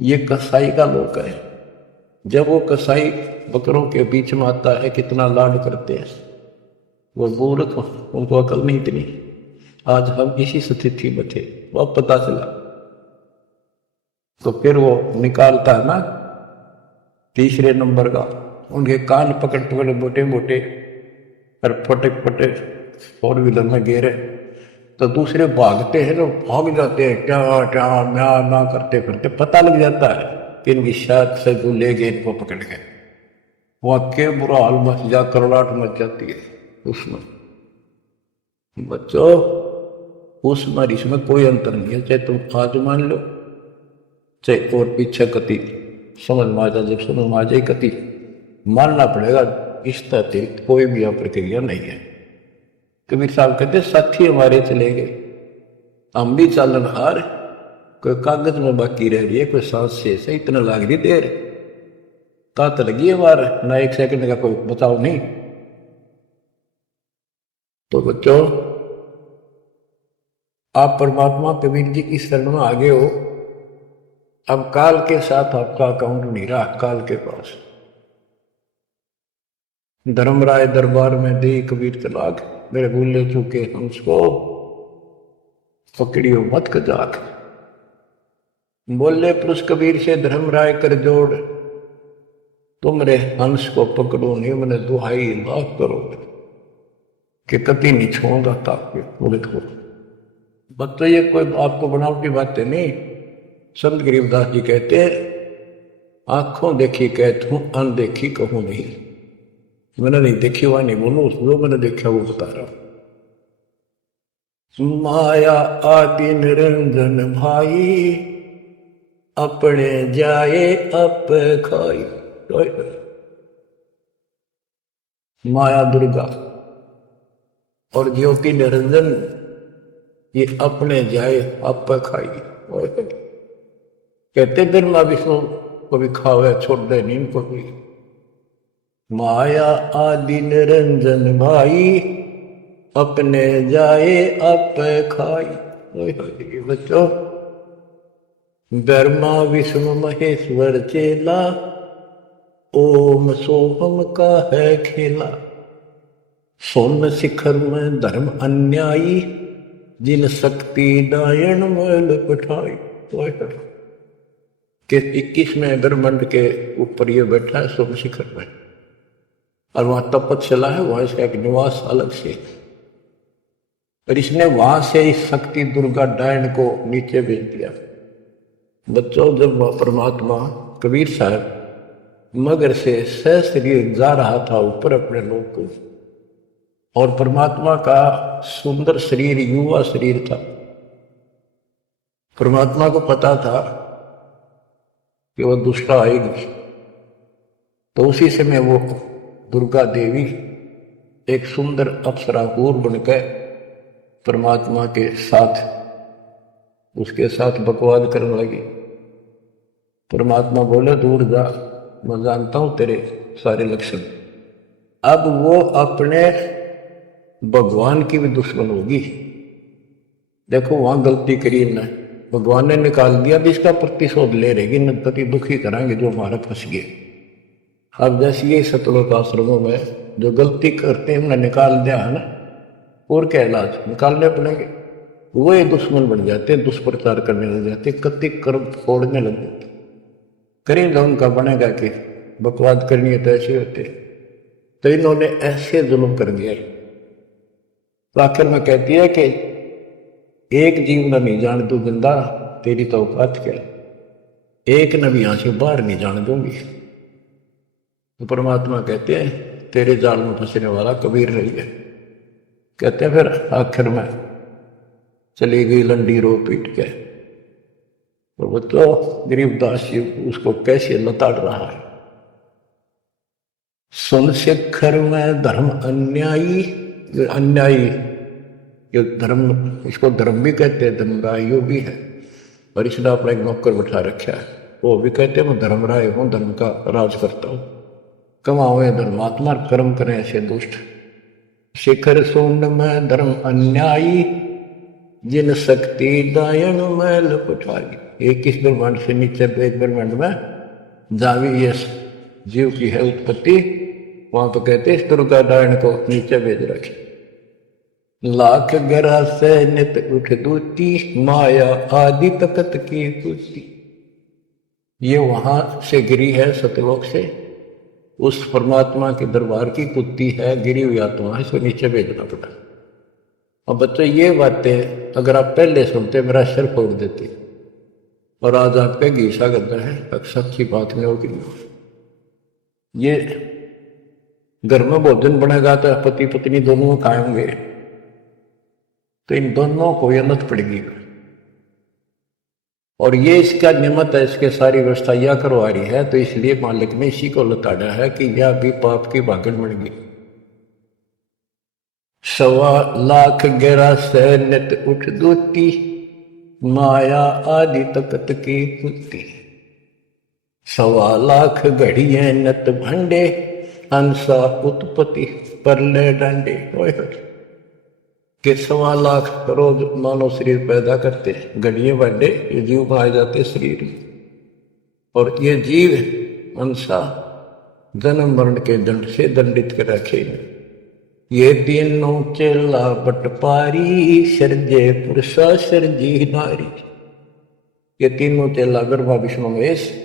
ये कसाई का लोक है। जब वो कसाई बकरों के बीच में आता है, कितना लाड करते हैं, वो मूर्ख, उनको अकल नहीं इतनी। आज हम इसी स्थिति में थे, वो पता चला तो फिर वो निकालता है ना तीसरे नंबर का, उनके कान पकड़ पकड़ मोटे मोटे और फटक फटक 4 व्हीलर में गेरे, तो दूसरे भागते हैं, लोग भाग जाते हैं, क्या क्या म्या ना करते करते पता लग जाता है कि इनकी शायद से जो ले गए, इनको पकड़ गए। वहां के बुरा हाल मच जा, करड़ाहट मच जाती है उसमें। बच्चों, उसमें इसमें कोई अंतर नहीं है, चाहे तुम आज मान लो, चाहे और पीछे कति समझ में आ जाए, जब समझ में आ जाए कति मानना पड़ेगा। इस अतिरिक्त कोई भी यहाँ प्रक्रिया नहीं है। कबीर साहब कहते साथी हमारे चले गए, हम भी चालन हार, कोई कागज में बाकी रह रही है, कोई सांस से इतना लाग रही देर, तात लगी है बार ना, 1 सेकंड का कोई बचाव नहीं। तो बच्चों, आप परमात्मा कबीर जी की शरण में आगे हो। अब काल के साथ आपका अकाउंट नहीं रहा, काल के पास। धर्मराय दरबार में दे कबीर तलाक, मेरे भूले चुके हमको पकड़ियो मत कजाक। बोले पुरुष कबीर से धर्मराय कर जोड़, तुमरे हंस को पकड़ो नहीं, मैंने दुहाई लाख करो कि कति नहीं छोड़ूंगा ताकि बोले तो। बच्चों, ये कोई आपको बनावटी बातें नहीं। संत गरीबदास जी कहते हैं, आंखों देखी कहता हूं, अनदेखी कहूं नहीं। मैंने नहीं देखी हुआ नहीं बोलूं, जो मैंने देखा वो बता रहा हूं। माया आदि निरंजन भाई, अपने जाए अप खाई। माया दुर्गा और ज्योति निरंजन, ये अपने जाए अप खाई। कहते ब्रह्मा विष्णु को भी खावे, छोड़ दे नहीं इनको भी। माया आदि निरंजन भाई, अपने जाए अप खाई। बच्चों, ब्रह्मा विष्णु महेश्वर चेला, ओम सोहम का है खेला। सोन शिखर में धर्म अन्यायी, जिन शक्ति दायन मैल पठाई। कि 21वें ब्रह्मांड के ऊपर ये बैठा है सोम शिखर में, और वहां तपस्या है, वहां इसका एक निवास अलग से। और इसने वहां से इस शक्ति दुर्गा डायन को नीचे भेज दिया। बच्चों, जब वह परमात्मा कबीर साहब मगर से सशरीर जा रहा था ऊपर अपने लोक को, और परमात्मा का सुंदर शरीर युवा शरीर था, परमात्मा को पता था कि वह दुष्टा आएगी, तो उसी समय वो दुर्गा देवी एक सुंदर अप्सरा हूर बनकर परमात्मा के साथ उसके साथ बकवाद करने लगी। परमात्मा बोले, दूर जा, मैं जानता हूं तेरे सारे लक्षण। अब वो अपने भगवान की भी दुश्मन होगी। देखो वहां गलती करी ना, भगवान ने निकाल दिया, भी इसका प्रतिशोध ले रहेगी, नृपति दुखी कराएंगे जो हमारा फंस गए। अब जैसे ये सतलोक आश्रमों में जो गलती करते हैं उन्हें निकाल दिया है ना, और क्या इलाज निकालने पड़ेंगे, वो ये दुश्मन बन जाते, दुष्प्रचार करने लग जाते, कति कर्म फोड़ने लग जाते। करेंगे उनका बनेगा कि बकवाद करनी है तो ऐसे होते, तो इन्होंने ऐसे जुल्म कर दिया। तो आखिर में कहती है कि एक जीव न नहीं जान तू जिंदा, तेरी तो औकात क्या, एक न भी यहां से बाहर नहीं जान दूंगी। तो परमात्मा कहते हैं तेरे जाल में फंसने वाला कबीर रही है। कहते हैं फिर आखिर में चली गई लंडी रो पीट के। तो बच्चों, गरीबदास जी उसको कैसे लताड़ रहा है। सुन शिखर में धर्म अन्यायी, अन्यायी जो धर्म, इसको धर्म भी कहते हैं, धर्मरायो भी है, और इसने अपना एक नौकर बैठा रखा है, वो भी कहते हैं मैं धर्मराय हूं, धर्म का राज करता हूं। कमावे धर्मात्मा, कर्म करें ऐसे दुष्ट। शिखर सुन में धर्म अन्यायी, जिन शक्ति दायन मैल पठाई। 21 ब्रह्मांड से नीचे एक ब्रह्मांड में जावी ये जीव की है उत्पत्ति, वहां तो कहते इस दुर्गा दायन को नीचे भेज रखे। लाख गरा से नित उठ दूती, माया आदि तकत की कुती। ये वहां से गिरी है सतलोक से, उस परमात्मा के दरबार की कुत्ती है, गिरी हुई आत्मा, इसको नीचे भेजना पड़ा। और बच्चों, ये बातें अगर आप पहले सुनते मेरा सिर फोड़ देते, और आज आपके घीसा करता है, सच्ची बात नहीं होगी। ये घर में भोजन बनेगा तो पति पत्नी दोनों खाएंगे, तो इन दोनों को ये लत पड़ेगी, और ये इसका निमित्त है, इसके सारी व्यवस्था यह करवा रही है, तो इसलिए मालिक ने इसी को लताड़ा है कि यह भी पाप की भागन बन गई। 1.25 लाख गहरा से नित उठ दूती, माया आदि तकत की कुत्ती। 1.25 लाख घड़िए नत भंडे, अंसा उत्पत्ति परले डंडे। कि 1.25 लाख रोज मानव शरीर पैदा करते, घड़िए भांडे ये जीव बनाए जाते शरीर, और ये जीव अंसा जन्म मरण के दंड से दंडित कर रखे। ये तीनों चेला बटपारी, सर्जे पुरुषा सर्जी नारी। ये तीनों चेला ब्रह्मा विष्णु महेश,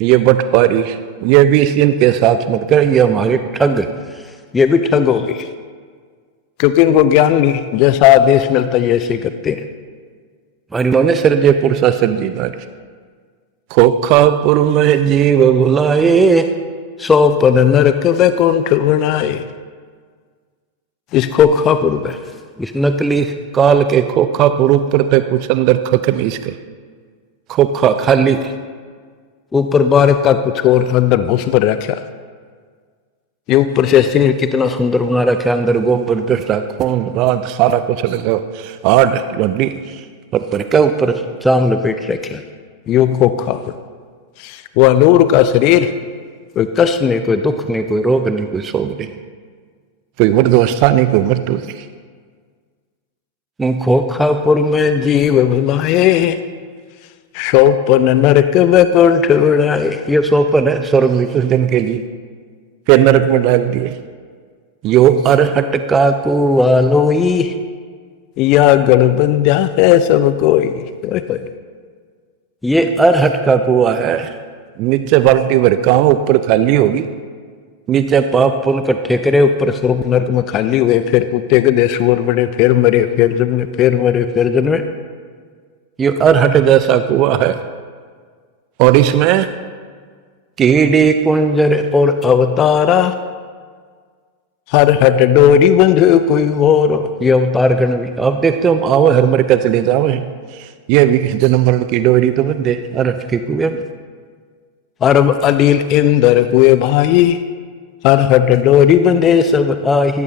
ये बटपारी, ये भी इनके साथ मत कर, ये हमारे ठग, ये भी ठग हो गए, क्योंकि इनको ज्ञान नहीं, जैसा आदेश मिलता है ऐसे करते हैं। और इन्होंने सर्जे पुरुषा सर्जी नारी। खोखापुर में जीव बुलाए, 100 पद नरक वैकुंठ बनाए। इस खोखापुर में, इस नकली काल के खोखापुर ऊपर तक कुछ अंदर खक नहीं, इसके खोखा खाली, ऊपर बार का कुछ और, अंदर भूस पर रखा। ये ऊपर से शरीर कितना सुंदर बना रखा, अंदर गोबर दस्ता खून रात सारा कुछ लगा, हाड हड्डी, और पर क्या ऊपर चाम लपेट रखा। यो खोखापुर, वह नूर का शरीर, कोई कष्ट नहीं, कोई दुख नहीं, कोई रोग नहीं, कोई शोक नहीं, कोई वृद्धावस्था नहीं, कोई मृत्यु नहीं। खोखापुर में जीव बुलाए, सोपन नरक वैकुंठ उड़ाए, ये सोपन है स्वर्ग में कुछ दिन के लिए, फिर नरक में डाल दिए। यो अरहट का कुआ लोई, या गढ़ बंध्या है सब कोई। ये अरहट का कुआ है, नीचे बाल्टी भर काम, ऊपर खाली होगी, नीचे पाप पुण्य इकट्ठे करे, ऊपर स्वर्ग नरक में खाली हुए, फिर कुत्ते गधे सुअर बड़े, फिर मरे, फिर जन्मे, फिर मरे, फिर जन्मे। ये अरहट जैसा कुआ है। और इसमें कीड़े कुंजर और अवतारा, हर हट डोरी बंधे कोई और। ये अवतार गण भी आप देखते हो, आओ हर मर का चले जावे, ये भी जन्म मरण की डोरी तो बंधे अरहट के कुएं में। अरब अलील इंदर कुए भाई, हर हट डोरी बंधे सब आही।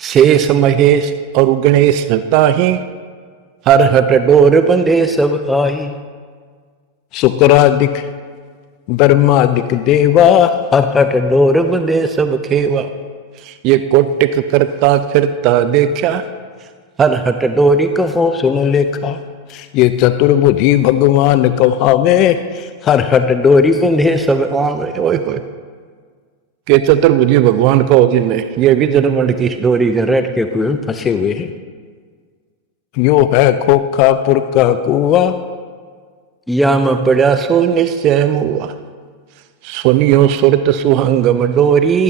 शेष महेश और गणेश ताही, हर हट डोर बंधे सब आही। शुक्रादिक ब्रह्मादिक देवा, हर हट डोर बंधे सब खेवा। ये कोटिक करता फिरता देखा, हर हट डोरी कहो सुन लेखा। ये चतुर्बुद्धि भगवान कहावे, हर हट डोरी बंधे सब आवे। ओए होए के चतुर्भुजी भगवान कहो जिनमें, ये भी जन्म की डोरी के रेट के कुएं में फंसे हुए हैं। यो है खोखा पुर का कुआ, याम पड़ा सो निश्चय मुआ। सुनियो सुरत सुहंगम डोरी,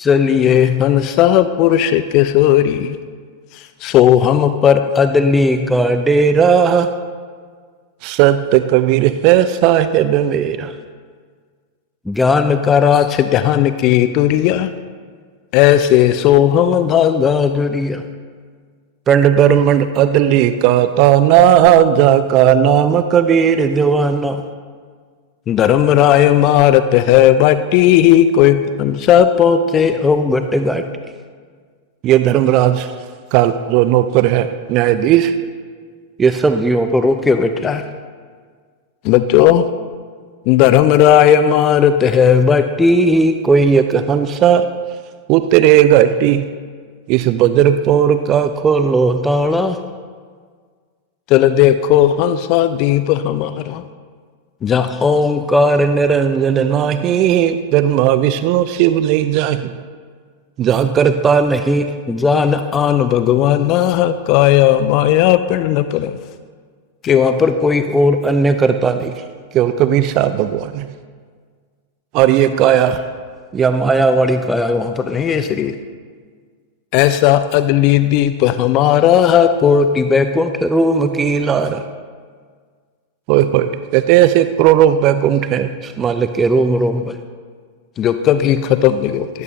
चलिए हंसा पुरुष किशोरी। सो हम पर अदली का डेरा, सत कबीर है साहेब मेरा। ज्ञान का राछ ध्यान की तुरिया, ऐसे सो हम धागा जुरिया। पिंड ब्रह्मंड अदली का ताना, जाका नाम कबीर दीवाना। धर्मराय मारत है बाटी, कोई हंसा पहुंचे औगट घाटी। ये धर्मराज का जो नौकर है न्यायाधीश, ये सब जीवों को रोके बैठा है। बच्चों, धर्मराय मारत है बाटी, कोई एक हंसा उतरे घाटी। इस बज्रपुर का खोलो ताला, चल देखो हंसा दीप हमारा। जहाँ ओंकार निरंजन नाही, ब्रह्मा विष्णु शिव नहीं जाही। जहाँ करता नहीं जान आन भगवाना, काया माया पिंड न पर। कि वहां पर कोई और अन्य करता नहीं, केवल कबीर साहब भगवान है। और ये काया या माया वाली काया वहां पर नहीं है शरीर। ऐसा अदली दीप हमारा, कोटि बैकुंठ रूम की लारा। होय होय, कहते ऐसे करोड़ों बैकुंठ हैं मालिक के रोम रोम में, जो कभी खत्म नहीं होते।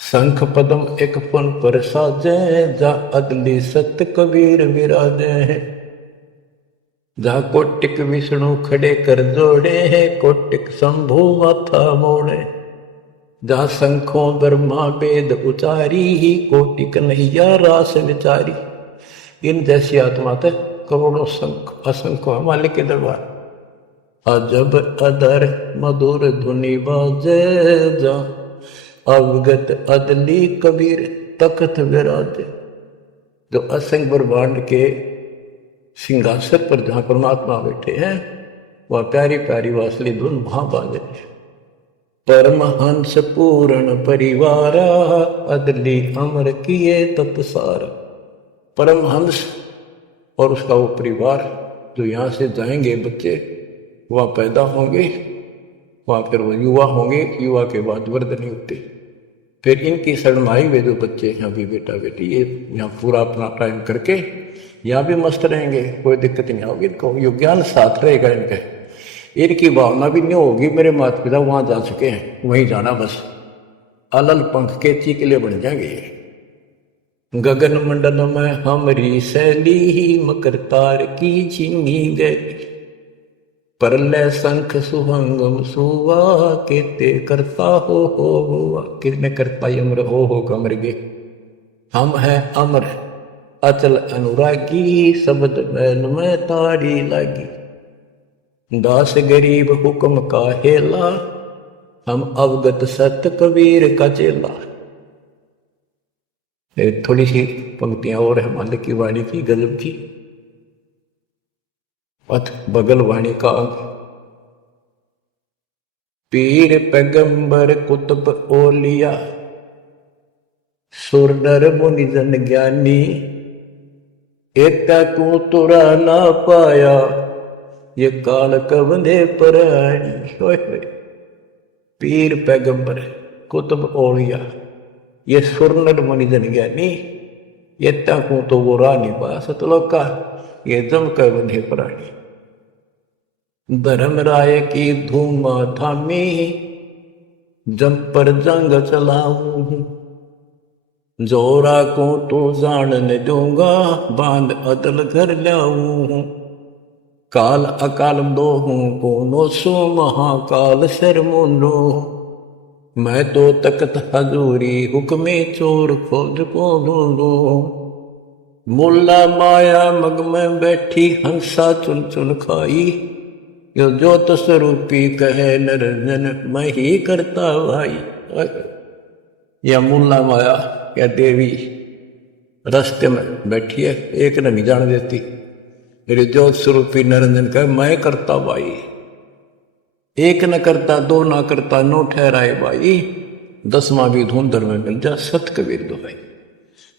शंख पदम एक फन पर साजे, जा अदली सत्य कबीर विराजे हैं। जा कोटिक विष्णु खड़े कर जोड़े हैं, कोटिक शंभु माथा मोड़े। जा शंखों ब्रह्मा वेद उचारी, ही कोटिक नैया रास विचारी। इन जैसी आत्मा तक करोड़ों शंख असंख्य मालिक के दरबार। अजब अदर मधुर धुनि बाजे, जा अवगत अदली कबीर तख्त विराजे। जो असंख्य ब्रह्मांड के सिंहासन पर जहां परमात्मा बैठे हैं, वह प्यारी प्यारी वासली धुन वहां बाजे। परमहंस पूर्ण परिवारा, अदली अमर किए तपसारा। परमहंस और उसका वो परिवार जो यहाँ से जाएंगे बच्चे, वहाँ पैदा होंगे, वहाँ फिर वो युवा होंगे, युवा के बाद वृद्ध नहीं होते, फिर इनकी शरणाई में जो बच्चे हैं अभी बेटा बेटी, ये यहाँ पूरा अपना टाइम करके यहाँ भी मस्त रहेंगे, कोई दिक्कत नहीं होगी इनको, ये ज्ञान साथ रहेगा इनके। इनकी भावना भी नहीं होगी मेरे माता पिता वहाँ जा चुके हैं, वहीं जाना बस, अलल पंख के चीकले बन जाएंगे। गगन मंडल में हमरी शैली, ही मकर तार की झींगी गई। परलय शंख सुहंगम सुवा, केते करता हो हुआ। कितने करता अमर हो कमर गे। हम हैं अमर अचल अनुरागी, शब्द मैन में तारी लागी। दास गरीब हुक्म का हेला, हम अवगत सत्य कबीर का चेला। थोड़ी सी पंक्तियां और है मालिक की वाणी की गजब की। अथ बगल वाणी का पीर पैगंबर कुतुब ओलिया सुर नर मुनि जन ज्ञानी एका को तुरा ना पाया ये काल कवने परानी। पीर पैगंबर कुतुब ओलिया ये सुर नर मुनि जन ज्ञानी ये को तो वो रानी पा सतलोक का ये जम कवने परानी। धर्म राय की धूम थामी जम पर जंग चलाऊं जोरा को तो जान न दूंगा बांध अदल घर लाऊं। काल अकाल दो हूं कोनो सो महाकाल शर्मोनो मैं तो तकत हजूरी हुक्मे चोर खोज को ढूंढो। मुल्ला माया मग में बैठी हंसा चुन चुन खाई यो ज्योत स्वरूपी कहे नरजन मैं ही करता भाई। या मुल्ला माया या देवी रास्ते में बैठी है एक न नहीं जान देती मेरे ज्योत स्वरूपी नरंजन कहे मैं करता भाई। एक न करता दो ना करता नो ठहराए भाई 10वां भी धुंधर में मिल जा सत कबीर दोहाई।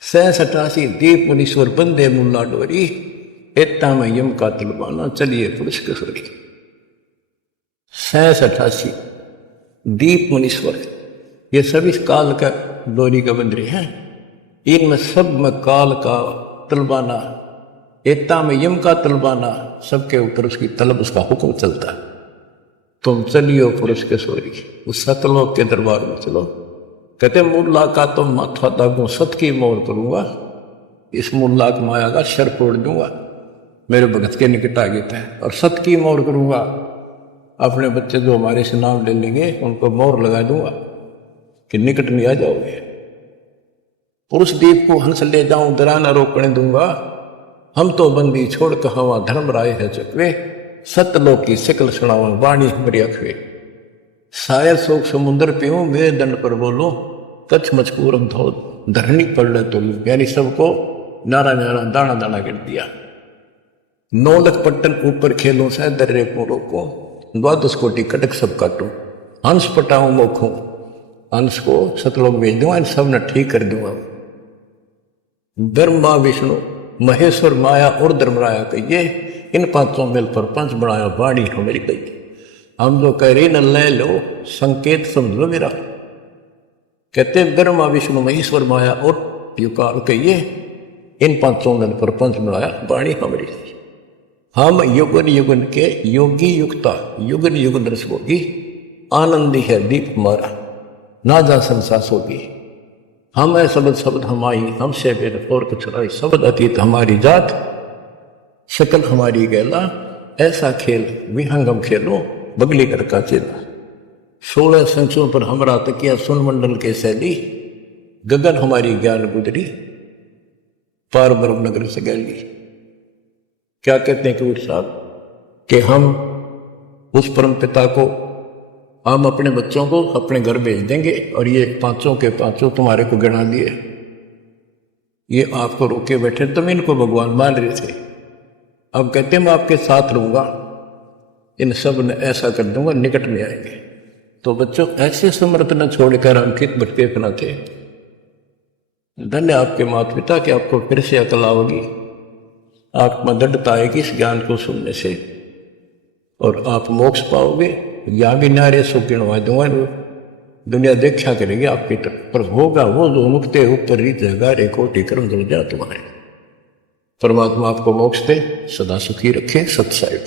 87 दीप मुनीश्वर बंदे मुल्ला डोरी एता में यम का तलबाना चलिए पुरुष कसोरी। 87 दीप मुनीश्वर ये सभी काल का डोरी का बंदरे हैं। इनमें सब में काल का तलबाना एता में यम का तलबाना सबके ऊपर उसकी तलब उसका हुक्म चलता है। तुम चलियो पुरुष के सोरी उस सतलोक के दरबार में चलो। कहते मुल्ला का तो माथा दागू सत की मोर करूंगा इस मुल्ला की माया का शर तोड़ दूंगा मेरे भगत के निकट आ गया है और सत की मोर करूंगा अपने बच्चे जो हमारे से नाम ले लेंगे उनको मोर लगा दूंगा कि निकट नहीं आ जाओगे। पुरुष दीप को हंस ले जाऊं दरा न रोकने दूंगा हम तो बंदी छोड़ कहावा धर्म राय है चकवे सतलोक की सिकल सुनावा वाणी हमारी अखवे। शायद शोक समुद्र पीऊं मेरे दंड पर बोलो कच्छ मचकूर धो धरनी पड़ ले तो यानी सबको नारा नारा दाना दाना गिर दिया। 9 लाख पट्टन ऊपर खेलों से दर्रे को रोको 12 कोटि कटक सब काटो हंस पटाऊं मोखों हंस को सतलोक भेज दूंगा इन सब ने ठीक कर दूंगा। ब्रह्मा विष्णु महेश्वर माया और धर्मराया कहिए इन 5 मेल पर पंच बनाया वाणी हमारी गई। हम जो कह रहे न ले लो संकेत समझ लो मेरा। कहते ब्रह्मा विष्णु महेश्वर माया और युकाल कहिए इन 5 मेल पर पंच बनाया वाणी हमारी। हम युगन युगन के योगी युक्ता युगन युगन रस होगी आनंदी है दीप हमारा ना जा संसास होगी। हम है शब्द शब्द हमारी हमसे वेद और कुछ राई शब्द अतीत हमारी जात शकल हमारी गैला ऐसा खेल विहंगम खेलो बगली कर का चेला। 16 संसों पर हमरा तकिया सुन मंडल के शैली गगन हमारी ज्ञान गुजरी पार ब्रह्म नगर से गैली। क्या कहते हैं कबीर साहब कि हम उस परम पिता को हम अपने बच्चों को अपने घर भेज देंगे और ये 5 के 5 तुम्हारे को गिना दिए ये आपको रोके बैठे तुम इनको भगवान मान रहे थे। अब कहते मैं आपके साथ रहूंगा इन सब ने ऐसा कर दूंगा निकट में आएंगे। तो बच्चों ऐसे समर्थ न छोड़कर हम कित भटके फना थे। धन्य आपके माता पिता कि आपको फिर से अकल आओगी आत्मा दृढ़ता आएगी इस ज्ञान को सुनने से और आप मोक्ष पाओगे। या भी नारे सो किणवा दूंगा दुनिया देखा करेगी आपकी तरफ पर होगा वो जो मुक्ते ऊपर रीत गारे कोटि कर्म जल जा तुम्हारे। परमात्मा आपको मोक्ष दे सदा सुखी रखे। सत साहिब।